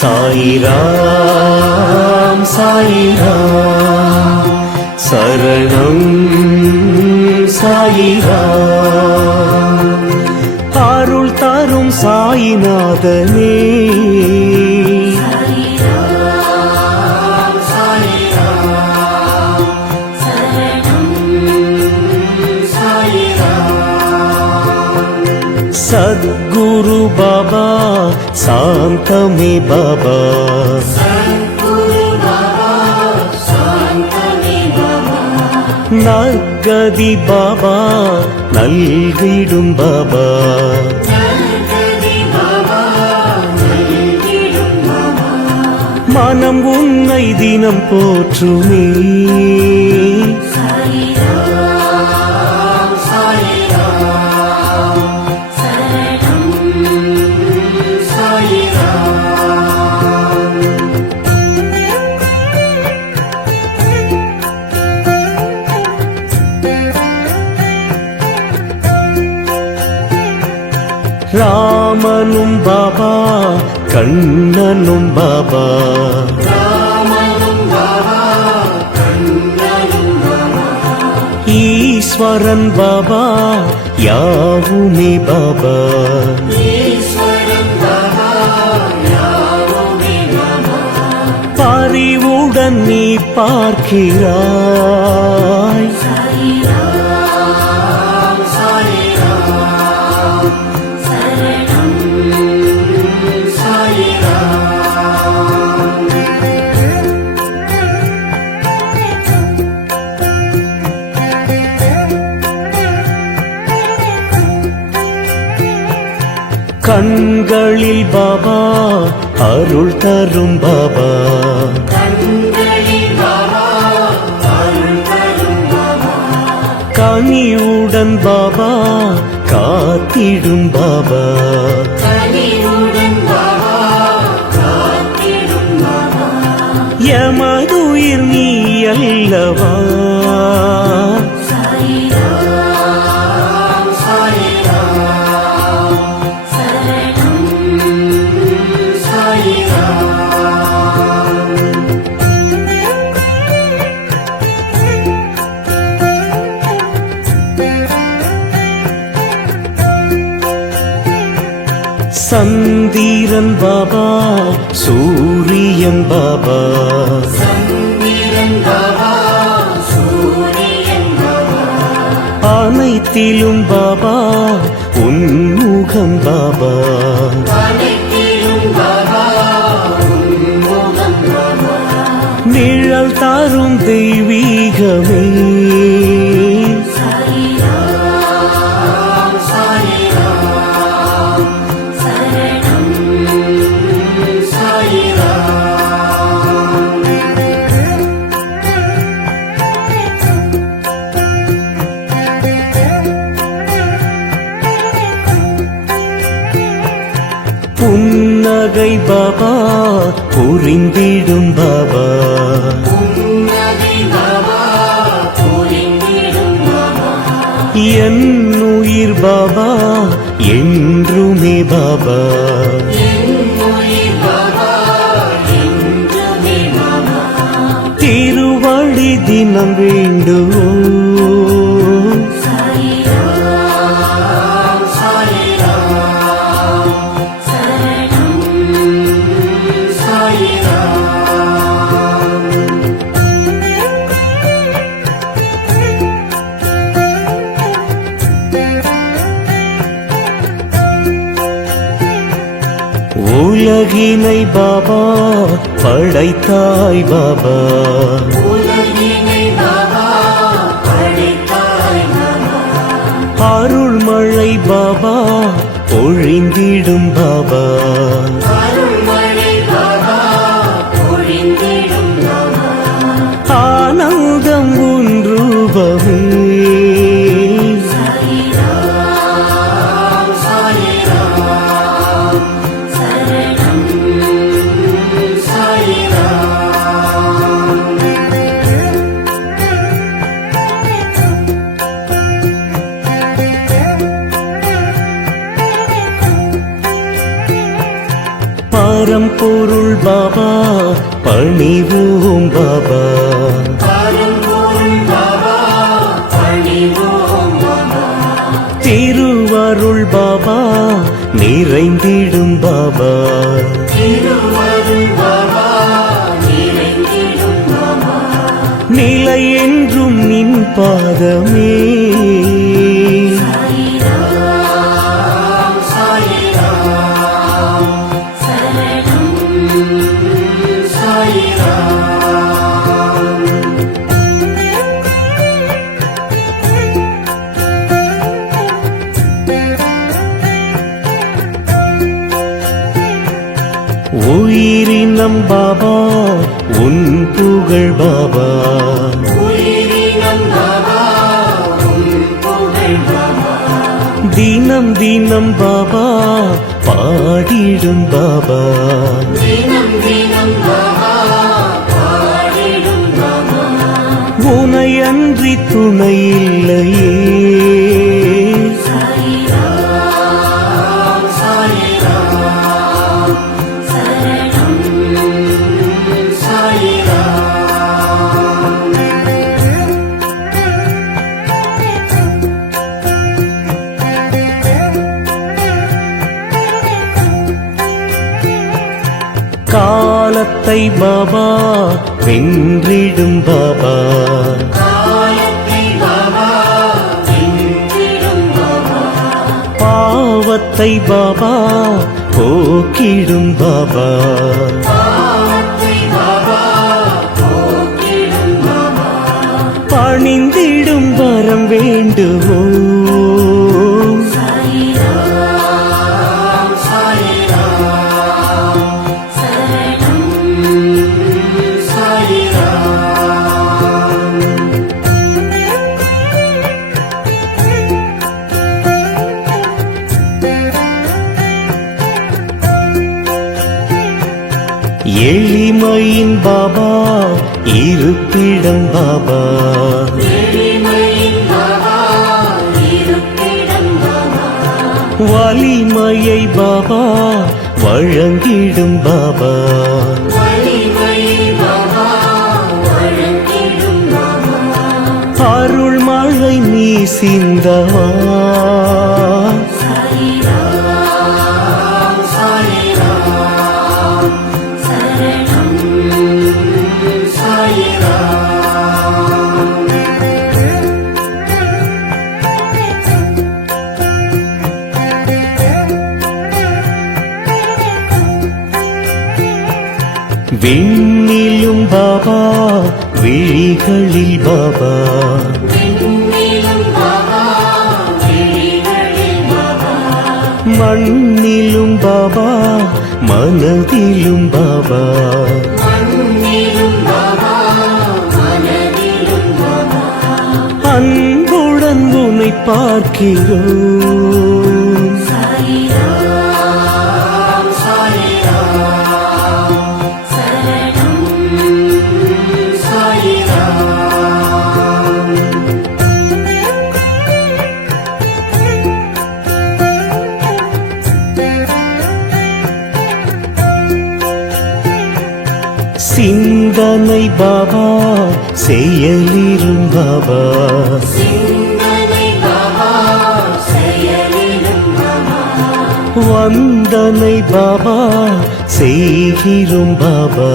சாயிராம் சாயிராம் சரணம் சாயிராம் அருள் தரும் சாயிநாதனே सद्गुरु बाबा शांतमे बाबा नगदी बाबा नल्गिडुम बाबा मनम उन्नै दिनम पोற்றுமே ராமனும் பாபா கண்ணனும் பாபா ஈஸ்வரன் பாபா யாவுமே பாபா பரிவுடன் நீ பார்க்கிறாய் கண்களில் பாபா அருள் தரும் பாபா கனிவுடன் பாபா காத்திடும் பாபா எமதுயிர் நீ அல்லவா சந்திரன் பாபா சூரியன் பாபா அனைத்திலும் பாபா உன்முகம் பாபா நிழல் தரும் தெய்வீகமே புன்னகை பாபா புரிந்திடும் பாபா என் உயிர் பாபா என்றுமே பாபா திருவடி தினம் வேண்டுவோம் உலகினை பாபா படைத்தாய் பாபா அருள்மழை பாபா பொழிந்திடும் பாபா ஆனந்தம் ஒன்றுபவே பரம்பொருள் பாபா பணிவோம் பாபா திருவருள் பாபா நிறைந்திடும் பாபா நிலை என்றும் நின் பாதமே உயிரினம் பாபா உன் புகழ் பாபா தினம் தினம் பாபா பாடிடும் பாபா உனையன்றி துணை இல்லையே காலத்தை பாபா வென்றிடும் பாபா பாவத்தை பாபா போக்கிடும் பாபா பணிந்திடும் வரம் வேண்டுவோம் எளிமையின் பாபா இருப்பிடம் பாபா வலிமையை பாபா வழங்கிடும் பாபா அருள் மழை நீ சிந்தவா விண்ணிலும் பாபா விழிகளில் பாபா மண்ணிலும் பாபா மனதிலும் பாபா அன்புடன் உன்னை பார்க்கிறோம் சிந்தனை பாபா செயலிரும் பாபா வந்தனை பாபா செய்கிறோம் பாபா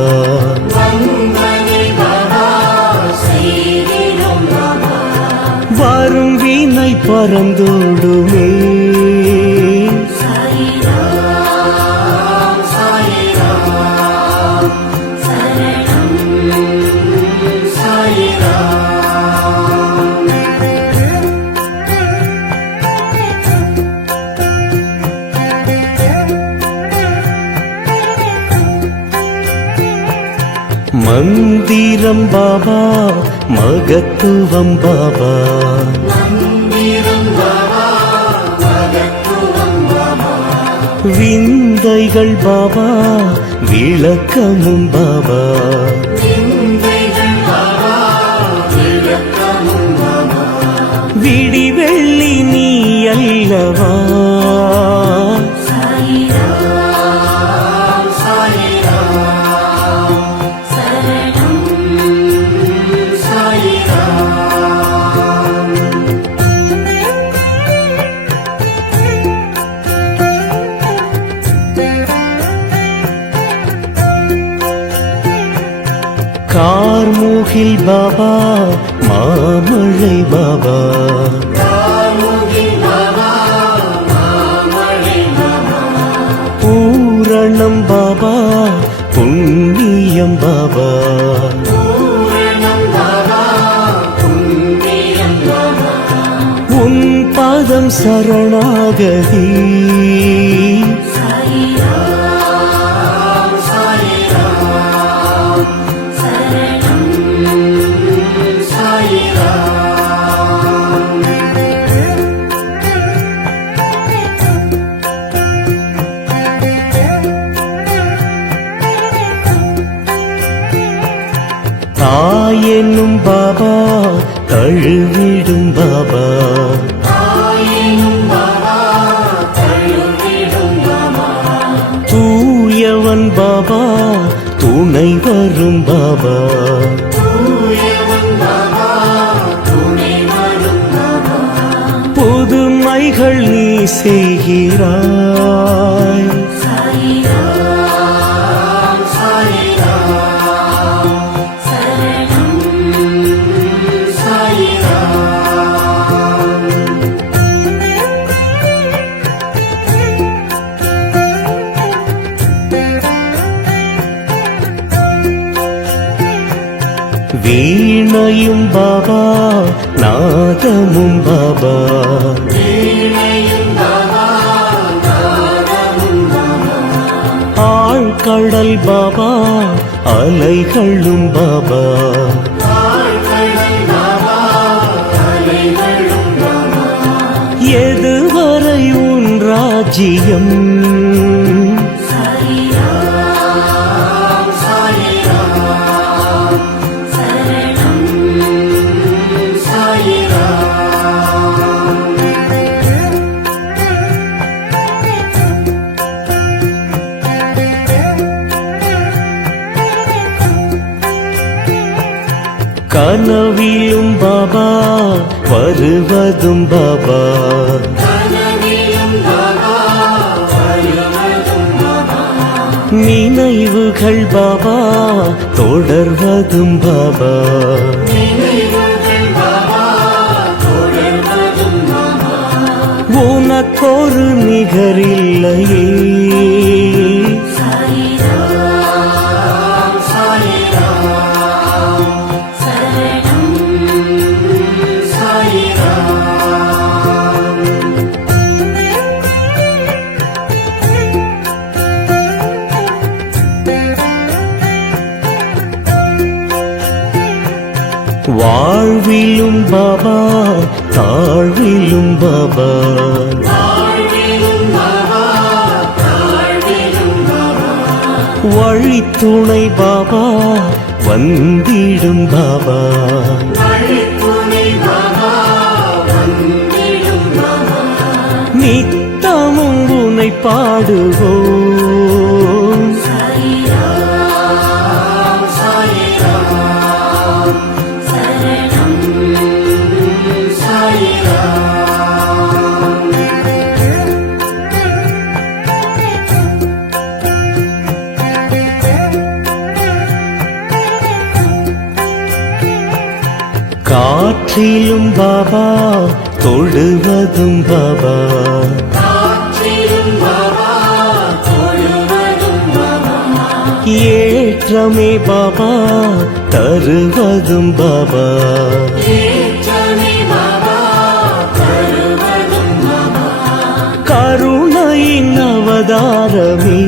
வரும் வினை பறந்தோடுமே மந்திரம் பாபா மகத்துவம் பாபா விந்தைகள் பாபா விளக்கமும் பாபா விடி வெள்ளி நீ அல்லவா பாபா மாமழை பாபா பூரணம் பாபா புண்ணியம் பாபா உன் பாதம் சரணாகதி தாயென்னும் பாபா தழுவிடும் பாபா தூயவன் பாபா துணை வரும் பாபா புதுமைகள் நீ செய்கிறாய் வீணையும் பாபா நாதமும் பாபா ஆழ்கடல் பாபா அலைகளும் பாபா எதுவரை உன் ராஜ்யம் கனவிலும் பாபா வருவதும் பாபா நினைவுகள் பாபா தொடர்வதும் பாபா உனக்கொரு நிகரில்லையே வாழ்விலும் பாபா தாழ்விலும் பாபா வழித்துணை பாபா வந்திடும் பாபா நித்தமும் உனை பாடுவோம் காற்றிலும் பாபா தொழுவதும் பாபா ஏற்றமே பாபா தருவதும் பாபா கருணையின் அவதாரமே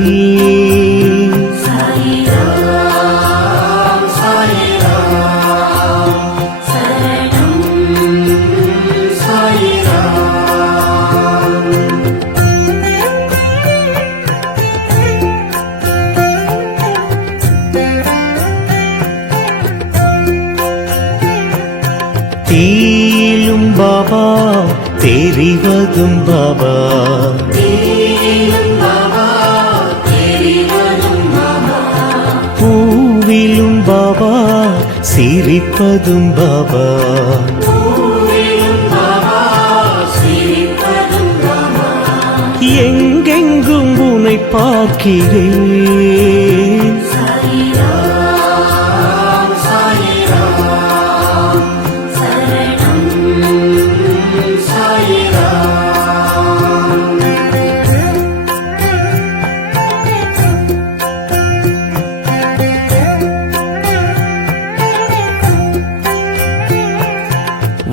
தீயிலும் பாபா தெரிவதும் பாபா பூவிலும் பாபா சிரிப்பதும் பாபா எங்கெங்கும் உனை பார்க்கிறேன்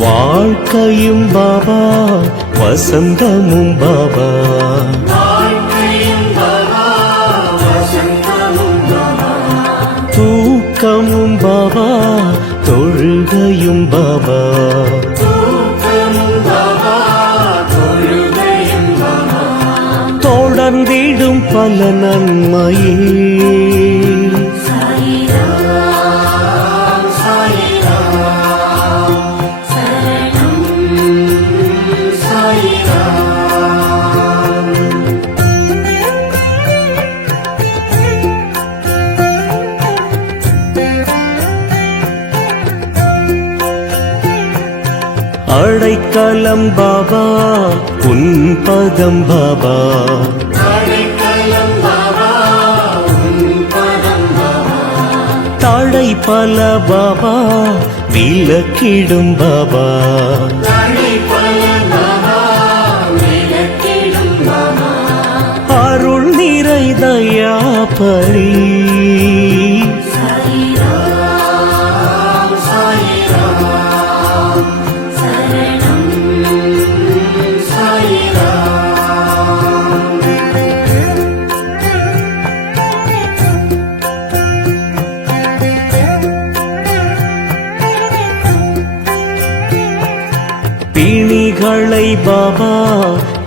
வாழ்க்கையும் பாபா வசந்தமும் பாபா தூக்கமும் பாபா தொழுகையும் பாபா தொடர்ந்திடும் பல நன்மையே அடைக்கலம் பாபா உன் பதம் பாபா தடை பல பாபா விலக்கிடும் பாபா அருள் நிறை தயாபரி பிணிகளை பாபா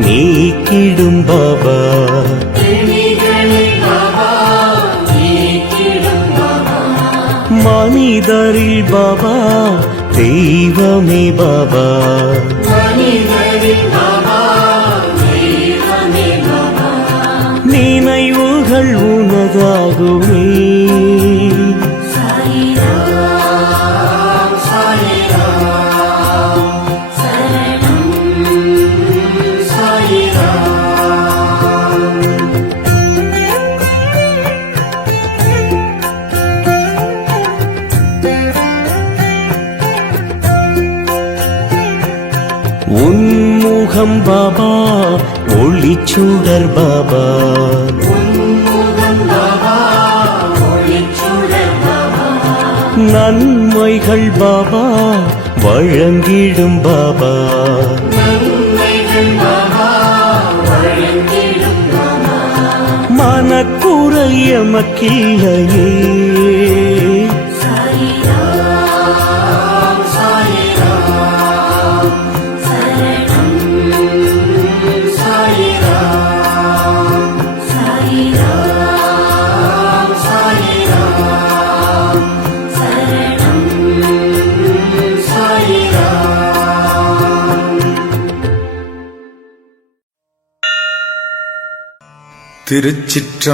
நீக்கிடும் பாபா மனிதரில் பாபா தெய்வமே பாபா நினைவுகள் உனதாகுமே உன்முகம் பாபா ஒளிச்சுடர் பாபா நன்மைகள் பாபா வழங்கிடும் பாபா மனக்குறை எமக்கில்லையே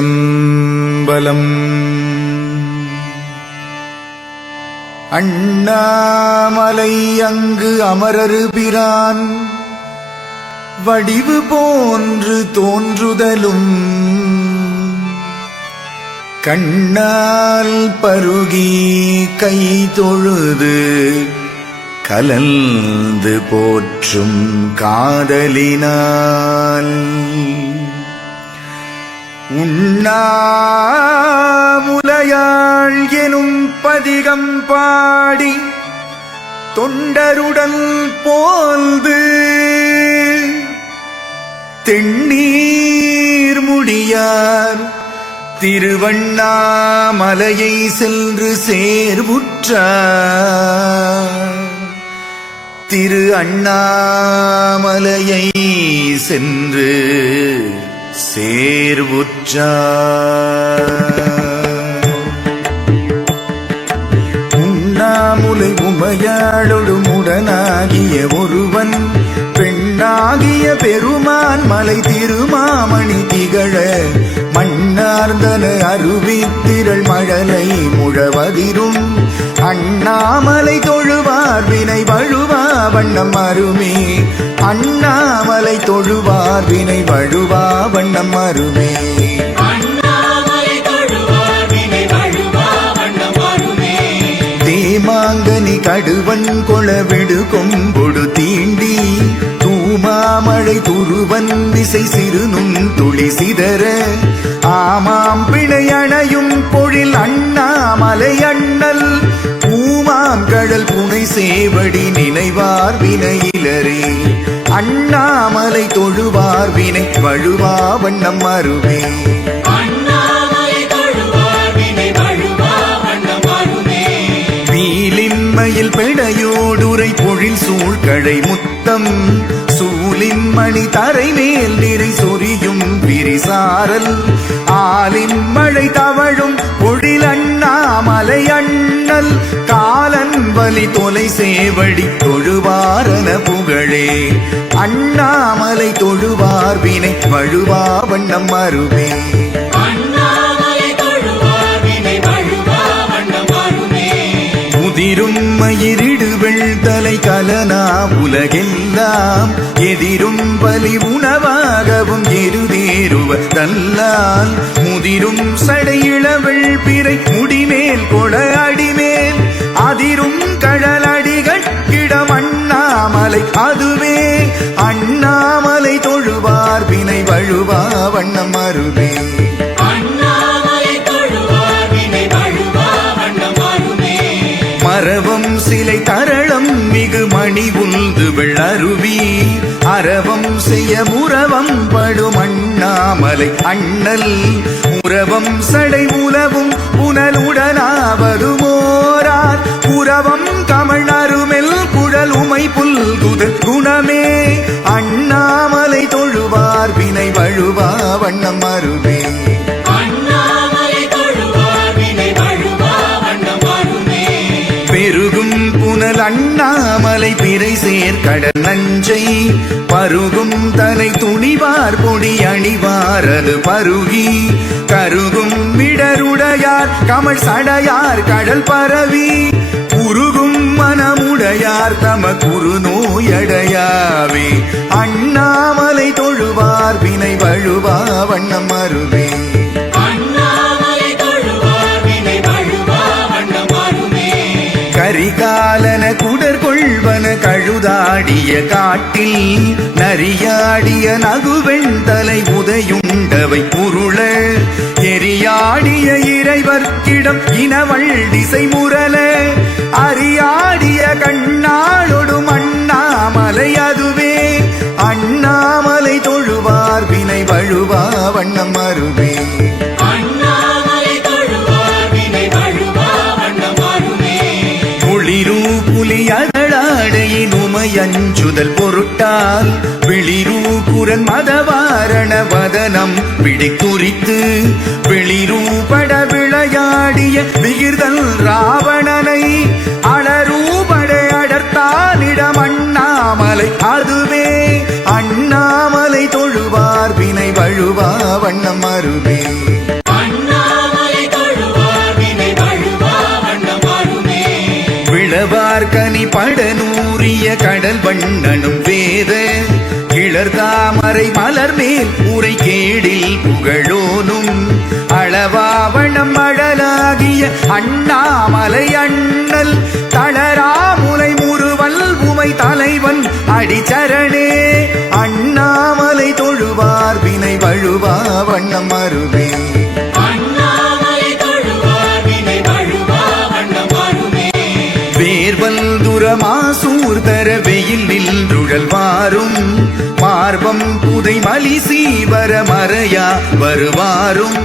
திருச்சிற்றம்பலம். அண்ணாமலை அங்கு அமரருபிரான் வடிவு போன்று தோன்றுதலும் கண்ணால் பருகி கை தொழுது கலந்து போற்றும் காதலினால் உண்ணாமுலையாள் எனும் பதிகம் பாடி தொண்டருடன் போல்து தென்னீர் முடியார் திருவண்ணாமலையை சென்று சேர்வுற்றார். திரு அண்ணாமலையை சென்று சேர்வுற்றார். உண்ணாமுலை உமையாளொடு முடனாகிய ஒருவன் பெண்ணாகிய பெருமான் மலை திருமாமணி திகழ மண்ணார்ந்தன அருவித்திரள் மழலை முழவதிரும் அண்ணாமலை தொழுவார் வினை வழுவா வண்ணம் அருமே. அண்ணாமலை தொழுவார் வினை வழுவா வண்ணம் அருமே. தேமாங்கனி கடுவன் கொளவிடு கொம்பொடு தீண்டி தூமாமழை துருவன் விசை சிறுநும் துளி சிதற ஆமாம் பிணை அணையும் பொழில் அண்ணாமலை அண்ணல் பூமா நீர்மாம் கடல் புனை சேவடி நினைவார் வினையிலரே அண்ணாமலை தொழுவார் வினை வழுவா வண்ணம் அருவே வீலின்மையில் பெடையோடுரை பொழில் சூழ்கடை முத்தம் சூலின் மணி தரை மேல் நிறை சொரியும் விரிசாரல் ஆலின் மழை தவழும் பொழில் அண்ணாமலை அண்ணல் காலன் வலி தொலை சேவடி தொழுவாரன புகழே அண்ணாமலை தொழுவார் வினை வழுவா வண்ணம் அருவே முதிரும் மயிரிடுவெள் தலை கலனா உலகெல்லாம் எதிரும் பலி உணவாகவும் எருதேறுவ தல்லால் முதிரும் சடையிளவள் பிறை முடிமேல் கொட அடிமேல் அதிரும் கடலடிகிடம் அண்ணாமலை அதுவே அண்ணாமலை தொழுவார் வினை வழுவா வண்ணம் அருவே மரவம் சிலை தரளம் மிகு மணி உந்து வெள்ளருவி அரவம் செய்ய முரவம் படும் அண்ணாமலை அண்ணல் முரவம் சடை உலவும் புனலுடனாவதுமோரார் புரவம் கமழ்நறுமெல் குழல் உமை புல்குது குணமே அண்ணாமலை தொழுவார் வினை வழுவா வண்ணம் அருவே பெருகும் புனல் அண்ணாமலை பிறை சேர் கடல் நஞ்சை பருகும் தலை துணிவார் பொடி அணிவாரது பருகி கருகும் விடருடையார் கமல் சடையார் கடல் பரவி உருகும் மனமுடையார் தம குரு நோயடையாவே அண்ணாமலை தொழுவார் வினை வழுவா வண்ணம் அருவே கரிகாலன குடற்கொள்வன கழுதாடிய காட்டில் நரியாடிய நகுவெண் தலை உதையுண்டவை உருள எரியாடிய இறைவர்க்கிடம் இனவள் திசை முரல அறியாடிய கண்ணாளொடும் அண்ணாமலை அதுவே அண்ணாமலை தொழுவார் வினை வழுவா வண்ணம் அருவே புலியதளாடையின் உமையஞ்சுதல் பொருட்டால் வெளிரூபுரன் மதவாரண வதனம் பிடித்துரித்து வெளிரூபட விளையாடிய விகிர்தல் ராவணனை அலரூபட அடர்த்தானிடம் அண்ணாமலை அதுவே அண்ணாமலை தொழுவார் வினை வழுவா வண்ணம் அருவே விளவார்கனி படனூரிய கடல் வண்ணனும் வேத கிளர் தாமரை மலர் மேல் உரை கேடில் புகழோனும் அளவாவணம் அழலாகிய அண்ணாமலை அண்ணல் தளராமுலை முறுவல் உமை தலைவன் அடிச்சரணே அண்ணாமலை தொழுவார் வினை வழுவா வண்ணம் அருவே வேர்வல்துரமாசூர் தர வெயில் நின்றுழல் வாரும் மார்பம் புதை மலி சீவர மறையா வருவாரும்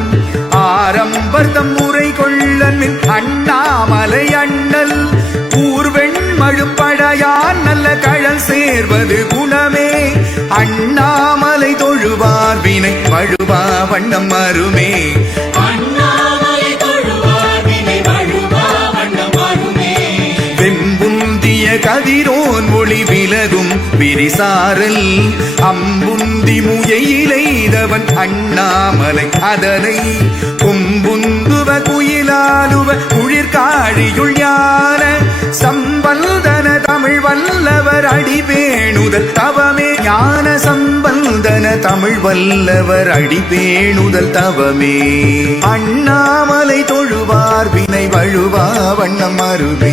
ஆரம்பர்த்தம் முறை கொள்ளன்மின் அண்ணாமலை அண்ணல் ஊர்வெண் மழுப்படையான் நல்ல கழல் சேர்வது குணமே அண்ணாமலை தொழுவார் வினை வழுவா வண்ணம் அருமே கதிரோன் ஒளி விலகும் விரிசாரல் அம்புந்தி முயையிலைதவன் அண்ணாமலை அதனை கொம்புந்துவ குயிலாலுவ குளிர்காழியுள் ஞான சம்பந்தன தமிழ் வல்லவர் அடிபேணுதல் தவமே ஞான சம்பந்தன தமிழ் வல்லவர் அடிபேணுதல் தவமே அண்ணாமலை தொழுவார் வினை வழுவா வண்ணம் அருவே